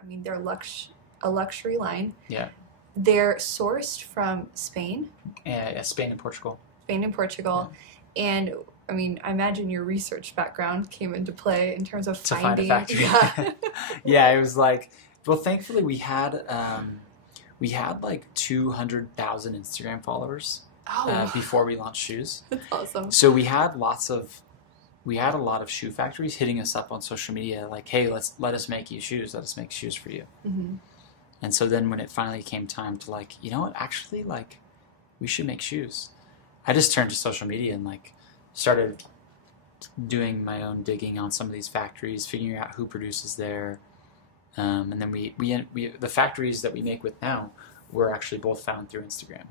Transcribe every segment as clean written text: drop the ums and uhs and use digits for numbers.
I mean, they're a luxury line. Yeah. They're sourced from Spain. Yeah, Spain and Portugal. Spain and Portugal. Yeah. And I mean, I imagine your research background came into play in terms of finding. To find a factory. Yeah. Yeah, it was like, well, thankfully we had like 200,000 Instagram followers before we launched shoes. That's awesome. So we had a lot of shoe factories hitting us up on social media, like, hey, let us make you shoes. Let us make shoes for you. Mm-hmm. And so then when it finally came time to like, you know what, actually, like, we should make shoes. I just turned to social media and like started doing my own digging on some of these factories, figuring out who produces there. And then we the factories that we make with now were actually both found through Instagram.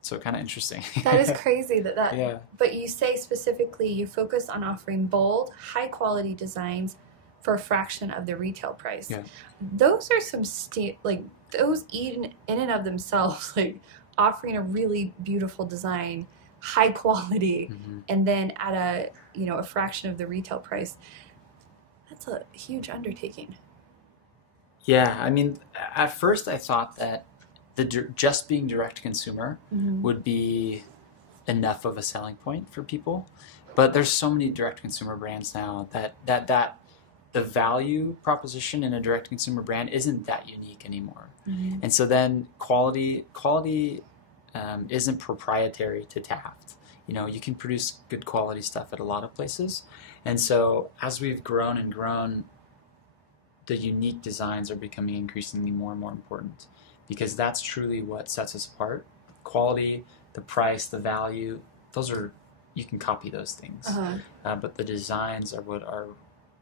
So kind of interesting. That is crazy that. Yeah. But you say specifically you focus on offering bold, high quality designs for a fraction of the retail price. Yeah. Those are some those in and of themselves, like offering a really beautiful design, high quality, Mm-hmm. and then at a fraction of the retail price. That's a huge undertaking. Yeah, I mean, at first I thought that just being direct to consumer Mm-hmm. would be enough of a selling point for people, but there's so many direct to consumer brands now that the value proposition in a direct to consumer brand isn't that unique anymore. Mm-hmm. And so then quality isn't proprietary to Taft. You know, you can produce good quality stuff at a lot of places. And so as we've grown and grown, the unique designs are becoming increasingly more and more important, because that's truly what sets us apart. Quality, the price, the value, you can copy those things. Uh-huh. But the designs are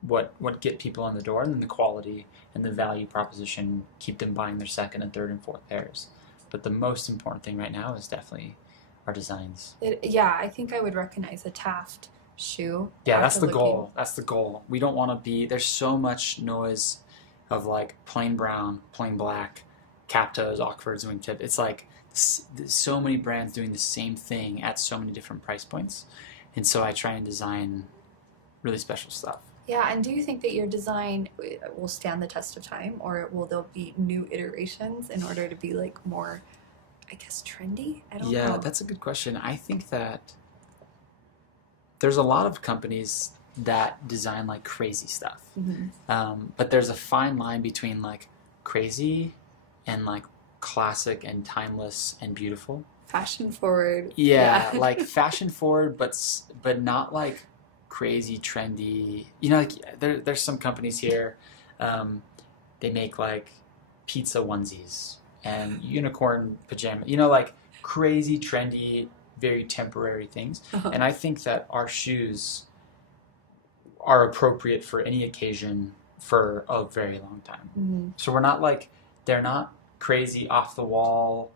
what get people in the door, and then the quality and the value proposition keep them buying their second and third and fourth pairs. But the most important thing right now is definitely our designs. I think I would recognize a Taft shoe. Yeah, that's the goal. That's the goal. We don't want to be, there's so much noise of like plain brown, plain black, cap toes, Oxfords, wingtip. It's like so many brands doing the same thing at so many different price points. And so I try and design really special stuff. Yeah, and do you think that your design will stand the test of time, or will there be new iterations in order to be like more, I guess, trendy? I don't know. Yeah, that's a good question. I think that there's a lot of companies that design like crazy stuff. Mm-hmm. But there's a fine line between like crazy and like classic and timeless and beautiful. Fashion forward. Yeah, like fashion forward, but not like crazy trendy. You know, like there's some companies here, they make like pizza onesies and unicorn pajama, you know, like crazy trendy, very temporary things. Uh-huh. And I think that our shoes are appropriate for any occasion for a very long time. Mm-hmm. So they're not crazy off the wall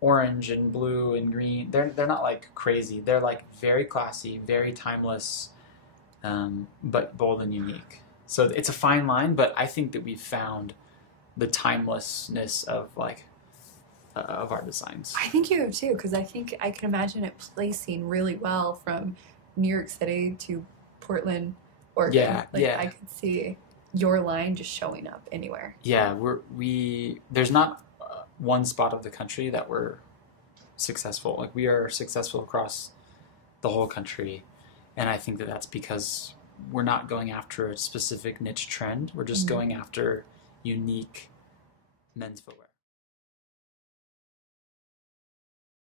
orange and blue and green. They're not like crazy. They're like very classy, very timeless, but bold and unique. So it's a fine line, but I think that we've found the timelessness of like of our designs. I think you have too, because I think I can imagine it placing really well from New York City to Portland, Oregon. Yeah, I could see your line just showing up anywhere. Yeah, there's not one spot of the country that we're successful. Like we are successful across the whole country, and I think that that's because we're not going after a specific niche trend. We're just going after unique men's footwear.